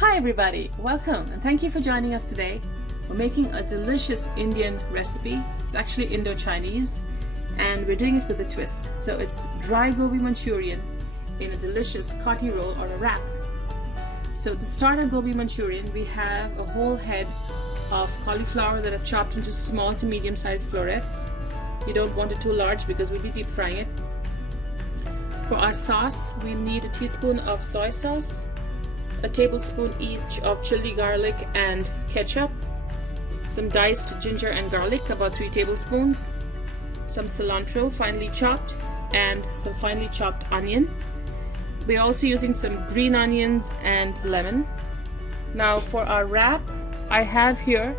Hi everybody, welcome and thank you for joining us today. We're making a delicious Indian recipe. It's actually Indo-Chinese and we're doing it with a twist. So it's dry gobi Manchurian in a delicious kati roll or a wrap. So to start our gobi Manchurian, we have a whole head of cauliflower that I've chopped into small to medium sized florets. You don't want it too large because we'll be deep frying it. For our sauce, we'll need a teaspoon of soy sauce, a tablespoon each of chili garlic and ketchup, some diced ginger and garlic, about 3 tablespoons, some cilantro finely chopped, and some finely chopped onion. We're also using some green onions and lemon. Now for our wrap, I have here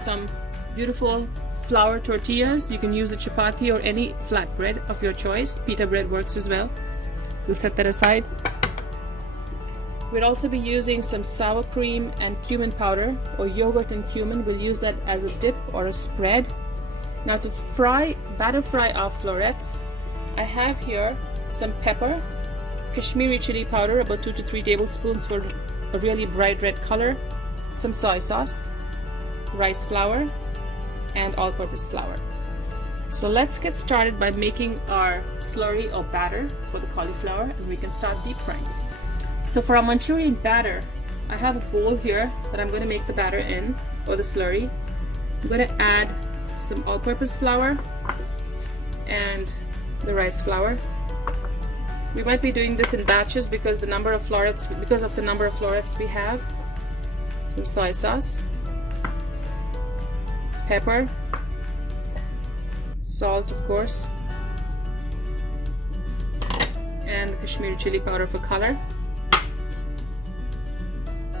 some beautiful flour tortillas. You can use a chapati or any flatbread of your choice. Pita bread works as well. We'll set that aside. We'll also be using some sour cream and cumin powder, or yogurt and cumin. We'll use that as a dip or a spread. Now to batter fry our florets, I have here some pepper, Kashmiri chili powder, about 2 to 3 tablespoons for a really bright red color, some soy sauce, rice flour, and all-purpose flour. So let's get started by making our slurry or batter for the cauliflower, and we can start deep frying it. So for our Manchurian batter, I have a bowl here that I'm going to make the batter in, or the slurry. I'm going to add some all-purpose flour and the rice flour. We might be doing this in batches because of the number of florets we have. Some soy sauce, pepper, salt of course, and Kashmiri chili powder for color.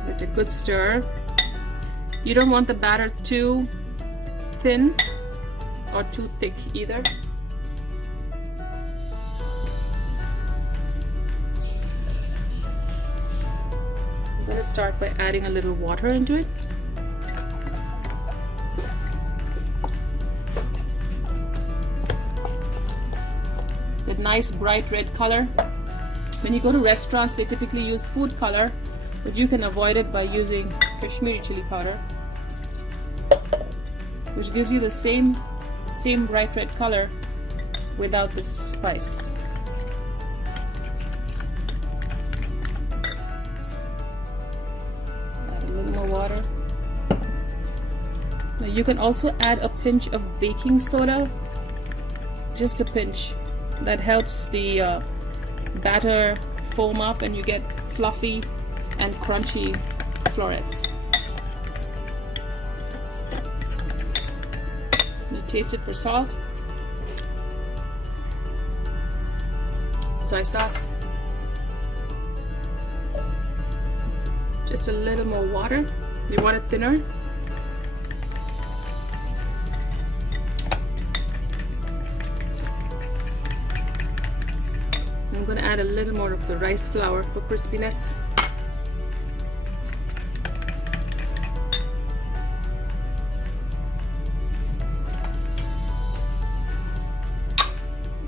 With a good stir. You don't want the batter too thin or too thick either. I'm going to start by adding a little water into it. That nice bright red color. When you go to restaurants, they typically use food color, but you can avoid it by using Kashmiri chili powder, which gives you the same bright red color without the spice. Add a little more water. Now you can also add a pinch of baking soda, just a pinch. That helps the batter foam up and you get fluffy and crunchy florets. You taste it for salt. Soy sauce. Just a little more water. You want it thinner. I'm going to add a little more of the rice flour for crispiness.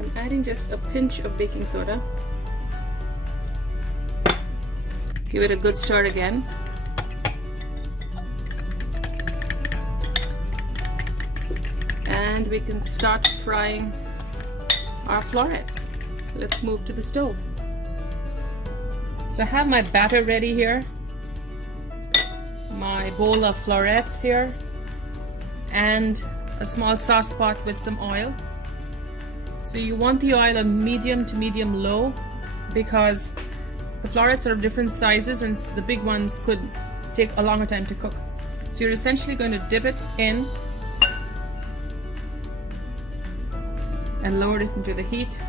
I'm adding just a pinch of baking soda. Give it a good stir again. And we can start frying our florets. Let's move to the stove. So I have my batter ready here, my bowl of florets here, and a small sauce pot with some oil. So you want the oil on medium to medium low because the florets are of different sizes and the big ones could take a longer time to cook. So you're essentially going to dip it in and lower it into the heat.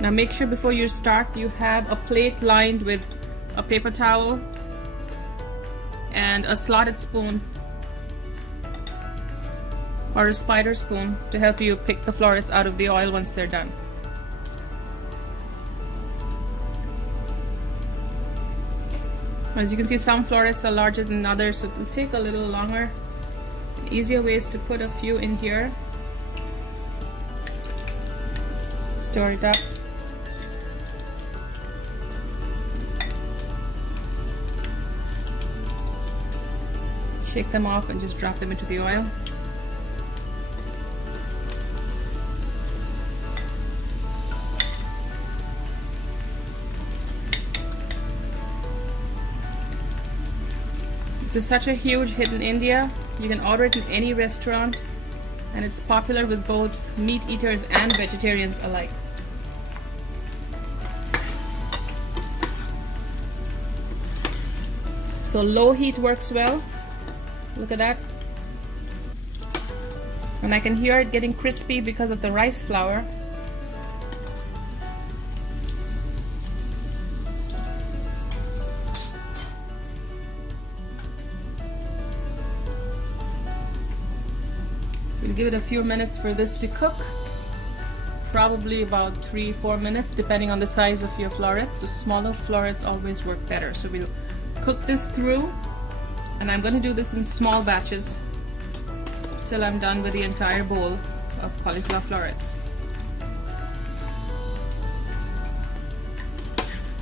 Now make sure before you start you have a plate lined with a paper towel and a slotted spoon or a spider spoon to help you pick the florets out of the oil once they're done. As you can see, some florets are larger than others, so it'll take a little longer. An easier way is to put a few in here. Stir it up. Shake them off and just drop them into the oil. This is such a huge hit in India. You can order it in any restaurant, and it's popular with both meat eaters and vegetarians alike. So low heat works well. Look at that. And I can hear it getting crispy because of the rice flour. So we'll give it a few minutes for this to cook. Probably about 3-4 minutes depending on the size of your florets. So smaller florets always work better. So we'll cook this through, and I'm going to do this in small batches till I'm done with the entire bowl of cauliflower florets.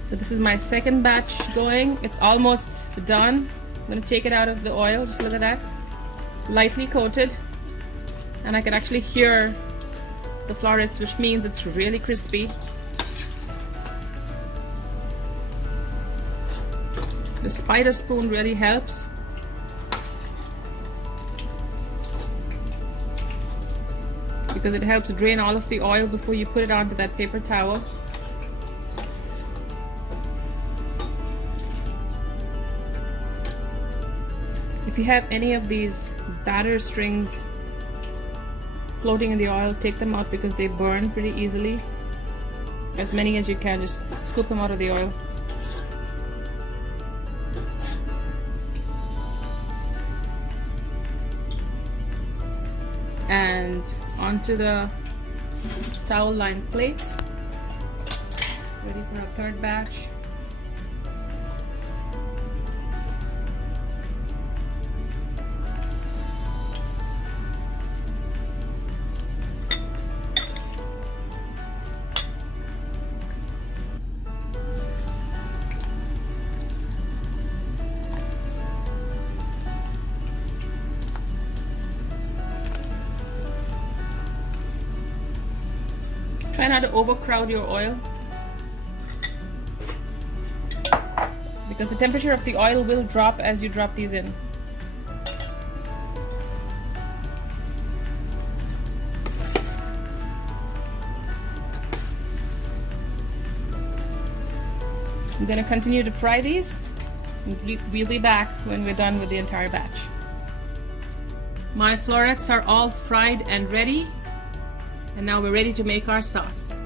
So this is my second batch going. It's almost done. I'm going to take it out of the oil. Just look at that. Lightly coated, and I can actually hear the florets, which means it's really crispy. The spider spoon really helps. Because it helps drain all of the oil before you put it onto that paper towel. If you have any of these batter strings floating in the oil, take them out because they burn pretty easily. As many as you can, just scoop them out of the oil. And onto the towel lined plate. Ready for our third batch. Try not to overcrowd your oil, because the temperature of the oil will drop as you drop these in. I'm going to continue to fry these. We'll be back when we're done with the entire batch. My florets are all fried and ready. And now we're ready to make our sauce.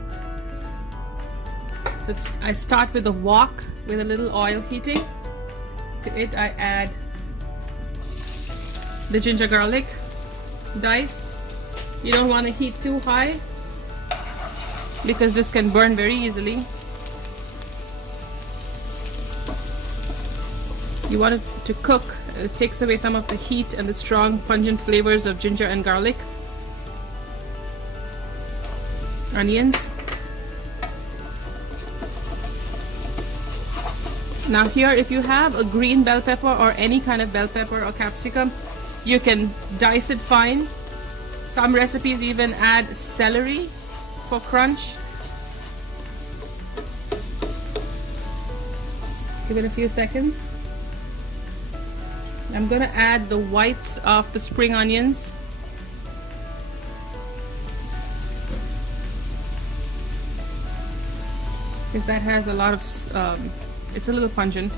So I start with a wok with a little oil heating. To it I add the ginger garlic diced. You don't want to heat too high because this can burn very easily. You want it to cook. It takes away some of the heat and the strong pungent flavors of ginger and garlic. Onions. Now here, if you have a green bell pepper or any kind of bell pepper or capsicum, you can dice it fine. Some recipes even add celery for crunch. Give it a few seconds. I'm going to add the whites of the spring onions. Because that has a lot of, it's a little pungent.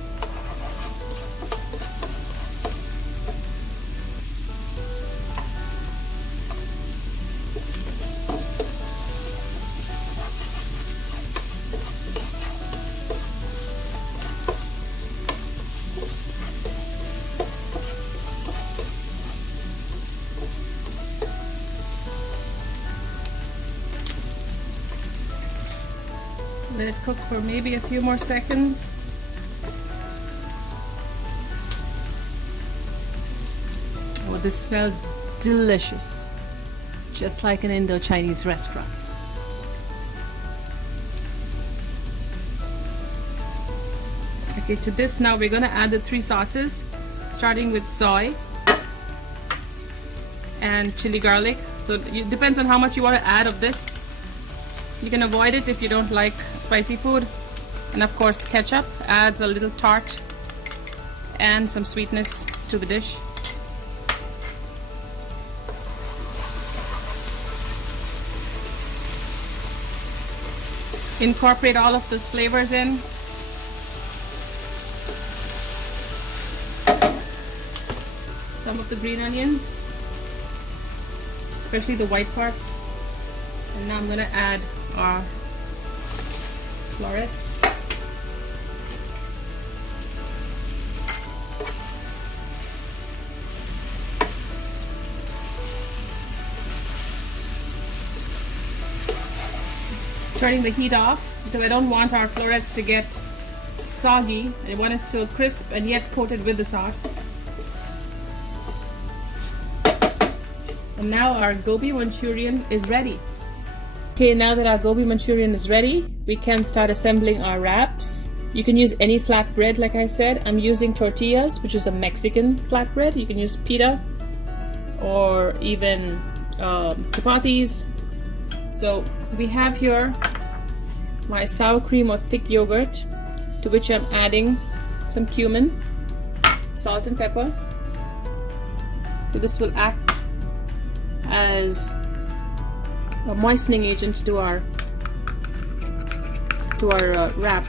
Let it cook for maybe a few more seconds. Oh, this smells delicious. Just like an Indo-Chinese restaurant. Okay, to this now we're going to add the 3 sauces, starting with soy. and chili garlic. So it depends on how much you want to add of this. You can avoid it if you don't like spicy food. And of course ketchup adds a little tart and some sweetness to the dish. Incorporate all of those flavors in. Some of the green onions, especially the white parts. And now I'm going to add our florets. Turning the heat off because I don't want our florets to get soggy. I want it still crisp and yet coated with the sauce. And now our Gobi Manchurian is ready. Okay, now that our Gobi Manchurian is ready, we can start assembling our wraps. You can use any flatbread, like I said. I'm using tortillas, which is a Mexican flatbread. You can use pita or even chapatis. So we have here my sour cream or thick yogurt, to which I'm adding some cumin, salt and pepper. So this will act as a moistening agent to our wrap,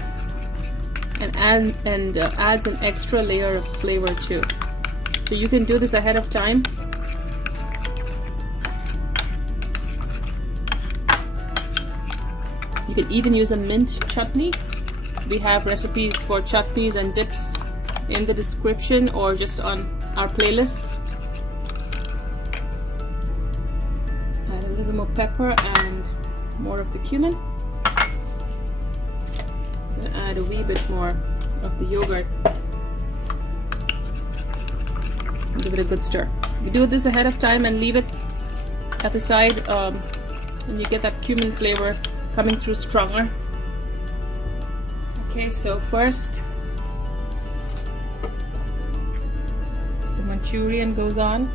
and adds an extra layer of flavor too. So you can do this ahead of time. You can even use a mint chutney. We have recipes for chutneys and dips in the description or just on our playlists. Add a little more pepper and more of the cumin. And add a wee bit more of the yogurt. Give it a good stir. You do this ahead of time and leave it at the side, and you get that cumin flavor coming through stronger. Okay, so first the Manchurian goes on.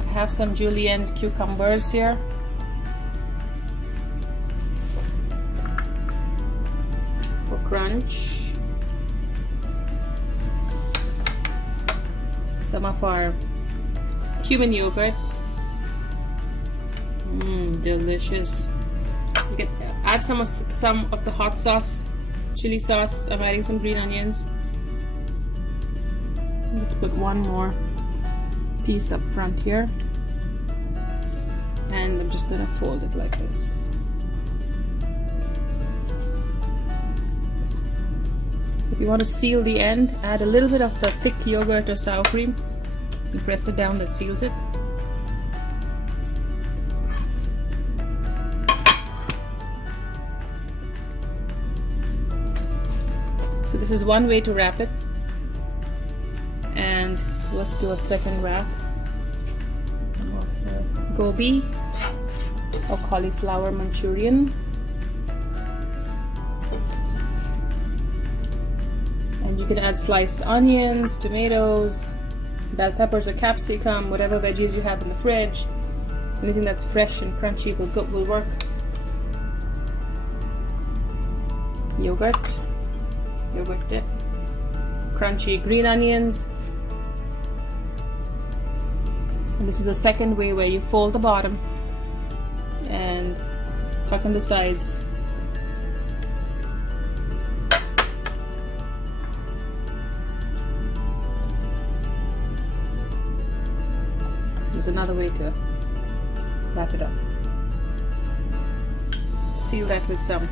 I have some julienne cucumbers here. For crunch. Some of our cumin yogurt. Delicious. You can add some of the hot sauce, chili sauce. I'm adding some green onions. Let's put one more piece up front here, and I'm just gonna fold it like this. So if you want to seal the end, add a little bit of the thick yogurt or sour cream. You press it down, that seals it. So this is one way to wrap it. And let's do a second wrap. Some of the Gobi or cauliflower Manchurian. And you can add sliced onions, tomatoes, bell peppers or capsicum, whatever veggies you have in the fridge. Anything that's fresh and crunchy will work. Yogurt dip, crunchy green onions. And this is the second way, where you fold the bottom and tuck in the sides. This is another way to wrap it up. Seal that with some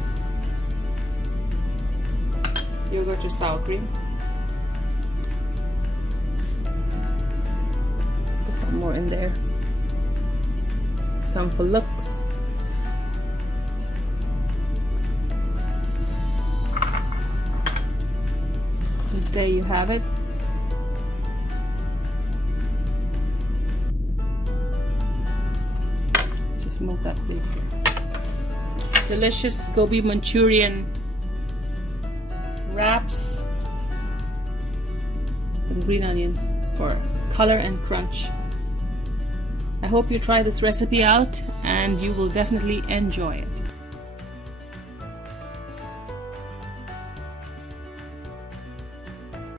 yogurt or sour cream. Put one more in there. Some for looks. And there you have it. Just move that plate here. Delicious Gobi Manchurian wraps some green onions for color and crunch. I hope you try this recipe out and you will definitely enjoy it.